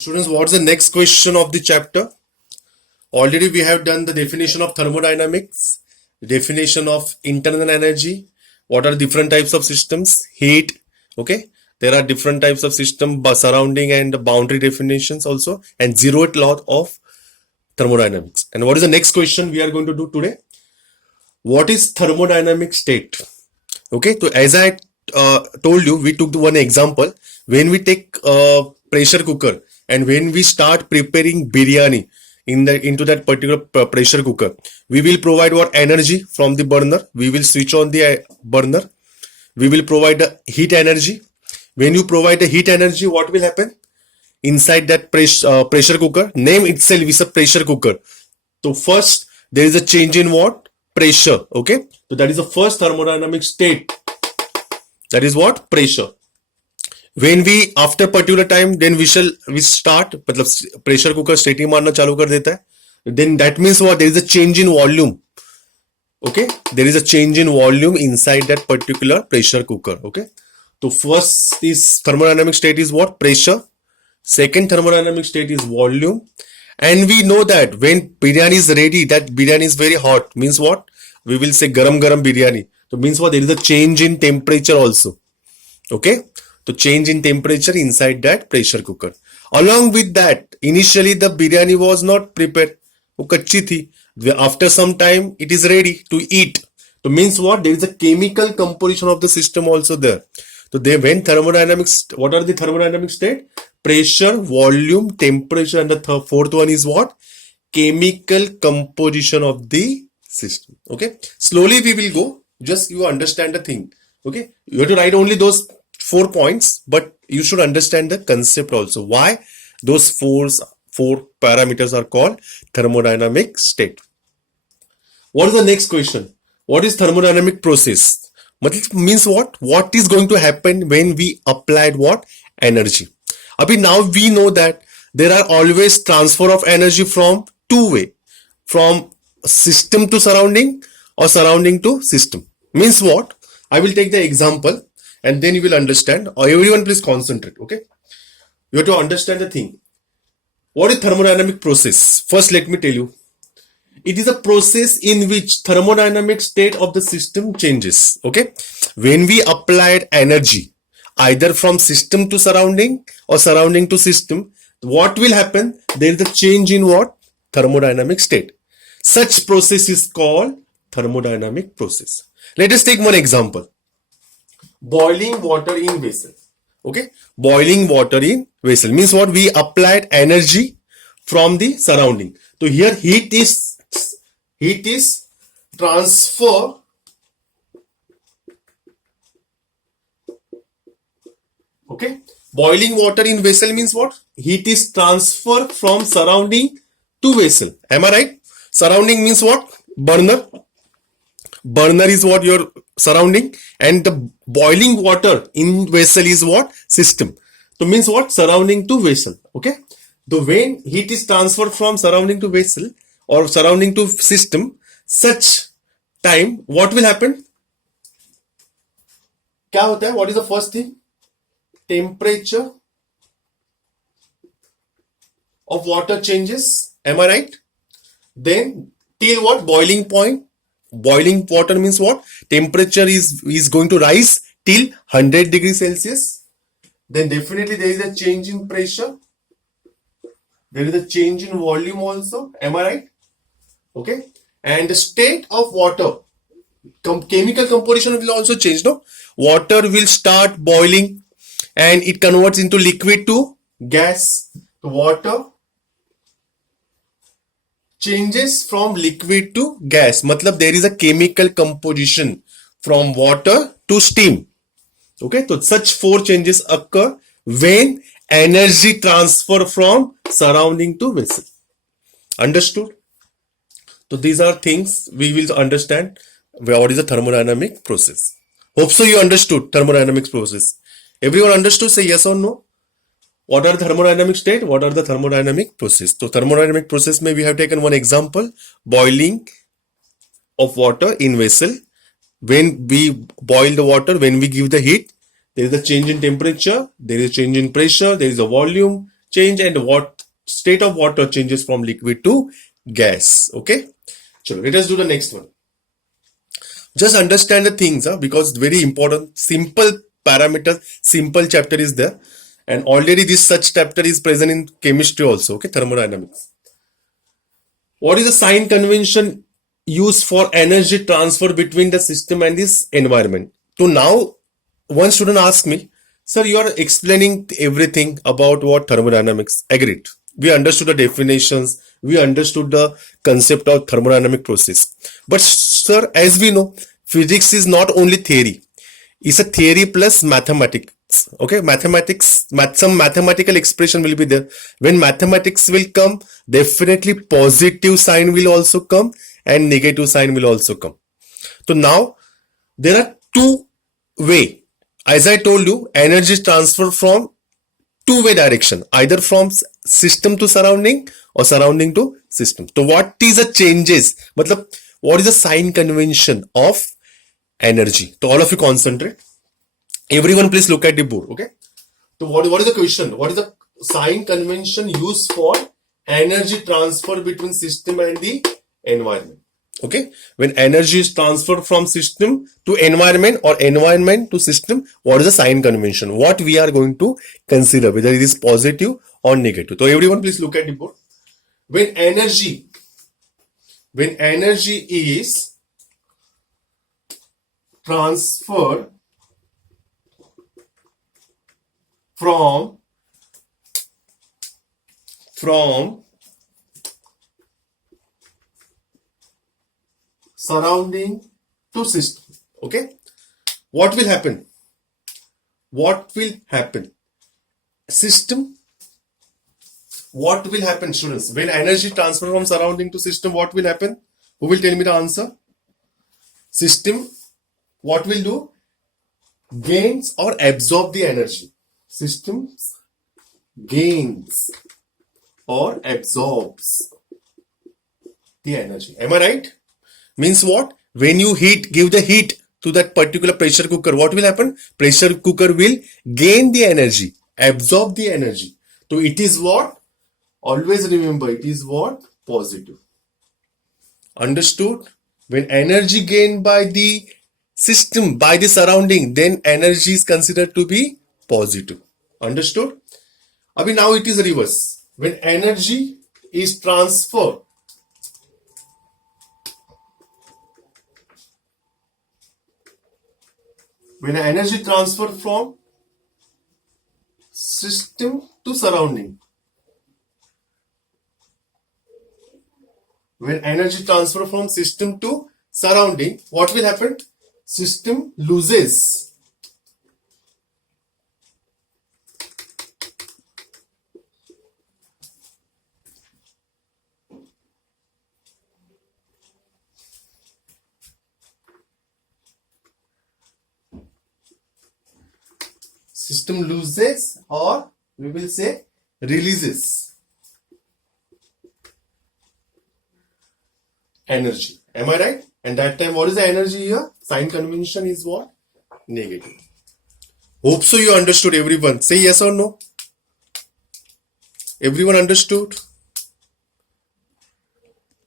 Students, what's the next question of the chapter? Already we have done the definition of thermodynamics, definition of internal energy, what are different types of systems, heat, okay? There are different types of system, surrounding and boundary definitions also, and zeroth law of thermodynamics. And what is the next question we are going to do today? What is thermodynamic state? Okay, so as I told you, we took one example. When we take a pressure cooker and when we start preparing biryani into that particular pressure cooker, we will provide what energy from the burner. We will switch on the burner. We will provide the heat energy. When you provide the heat energy, what will happen inside that pressure cooker? Name itself is a pressure cooker. So first there is a change in what? Pressure. Okay, so that is the first thermodynamic state. That is what? Pressure. When we after particular time, then we start, मतलब pressure cooker stating मारना चालू कर देता है. Then that means what? There is a change in volume. Okay, there is a change in volume inside that particular pressure cooker. Okay, so first is thermodynamic state is what? Pressure. Second thermodynamic state is volume. And we know that when biryani is ready, that biryani is very hot. Means what? We will say garam garam biryani. So means what? There is a change in temperature also. Okay. So change in temperature inside that pressure cooker. Along with that, initially the biryani was not prepared. वो कच्ची थी. After some time, it is ready to eat. So means what? There is a chemical composition of the system also there. So they when thermodynamics, what are the thermodynamic state? Pressure, volume, temperature, and the fourth one is what? Chemical composition of the system. Okay. Slowly we will go. Just you understand the thing. Okay. You have to write only those 4 points, but you should understand the concept also. Why those four parameters are called thermodynamic state. What is the next question? What is thermodynamic process? Means what? What is going to happen when we applied what? Energy. Now we know that there are always transfer of energy from two way. From system to surrounding or surrounding to system. Means what? I will take the example and then you will understand. Or everyone please concentrate. Okay. You have to understand the thing. What is thermodynamic process? First let me tell you. It is a process in which thermodynamic state of the system changes. Okay. When we applied energy either from system to surrounding or surrounding to system, what will happen? There is a change in what? Thermodynamic state. Such process is called thermodynamic process. Let us take one example. Boiling water in vessel. Okay. Boiling water in vessel means what? We applied energy from the surrounding. So here heat is transfer okay. Boiling water in vessel means what? Heat is transfer from surrounding to vessel. Am I right? Surrounding means what? Burner. Burner is what? Your surrounding. And the boiling water in vessel is what? System. So means what? Surrounding to vessel. Okay. So when heat is transferred from surrounding to vessel or surrounding to system, such time what will happen? क्या होता है? What is the first thing? Temperature of water changes. Am I right? Then till what? Boiling point. Boiling water means what? Temperature is going to rise till 100 degrees Celsius. Then definitely there is a change in pressure. There is a change in volume also. Am I right? Okay. And the state of water, chemical composition will also change. No, water will start boiling and it converts into liquid to gas. The water changes from liquid to gas. Matlab there is a chemical composition from water to steam. Okay, so such 4 changes occur when energy transfer from surrounding to vessel. Understood? So these are things we will understand what is a thermodynamic process. Hope so you understood thermodynamic process. Everyone understood? Say yes or no. What are the thermodynamic state? What are the thermodynamic process? So thermodynamic process may we have taken one example. Boiling of water in vessel. When we boil the water, when we give the heat, there is a change in temperature, there is a change in pressure, there is a volume, change, and what state of water changes from liquid to gas. Okay. So let us do the next one. Just understand the things, because very important. Simple parameter, simple chapter is there, and already this such chapter is present in chemistry also. Okay, thermodynamics. What is the sign convention used for energy transfer between the system and this environment? So now, one student asked me, sir, you are explaining everything about what thermodynamics. Agreed. We understood the definitions. We understood the concept of thermodynamic process. But sir, as we know, physics is not only theory. It's a theory plus mathematics. Okay, some mathematical expression will be there. When mathematics will come, definitely positive sign will also come and negative sign will also come. So now there are two way. As I told you, energy is transferred from two-way direction, either from system to surrounding or surrounding to system. So what is the changes? Matlab, what is the sign convention of energy? So all of you concentrate. Everyone please look at the board. Okay. So what is the question? What is the sign convention used for energy transfer between system and the environment? Okay. When energy is transferred from system to environment or environment to system, what is the sign convention? What we are going to consider, whether it is positive or negative. So everyone please look at the board. When energy is transferred from surrounding to system. Okay. What will happen? System. What will happen, students? When energy transfer from surrounding to system, what will happen? Who will tell me the answer? System, what will do? Gains or absorb the energy. Systems gains or absorbs the energy. Am I right? Means what? When you give the heat to that particular pressure cooker, what will happen? Pressure cooker will gain the energy, absorb the energy. So it is what? Always remember, it is what? Positive. Understood? When energy gained by the system, by the surrounding, then energy is considered to be positive. Understood? Abhi now it is reverse. When energy is transferred from system to surrounding. When energy transfer from system to surrounding, what will happen? System loses or we will say releases energy. Am I right? And that time, what is the energy here? Sign convention is what? Negative. Hope so you understood, everyone. Say yes or no. Everyone understood?